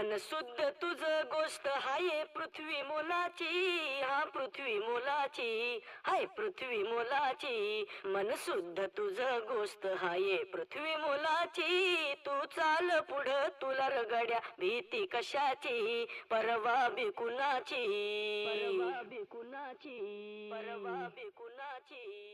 मन शुद्ध तुझ गोष्ट हाय पृथ्वी मोलाची, हा पृथ्वी मोलाची, हाय पृथ्वी मोलाची. मन शुद्ध तुझ गोष्ट हाय पृथ्वी मोलाची. तू चाल पुढं तुला रगड्या भीती कशाची, परवा बिकुनाची, परवा बिकुनाची, परवा बिकुनाची.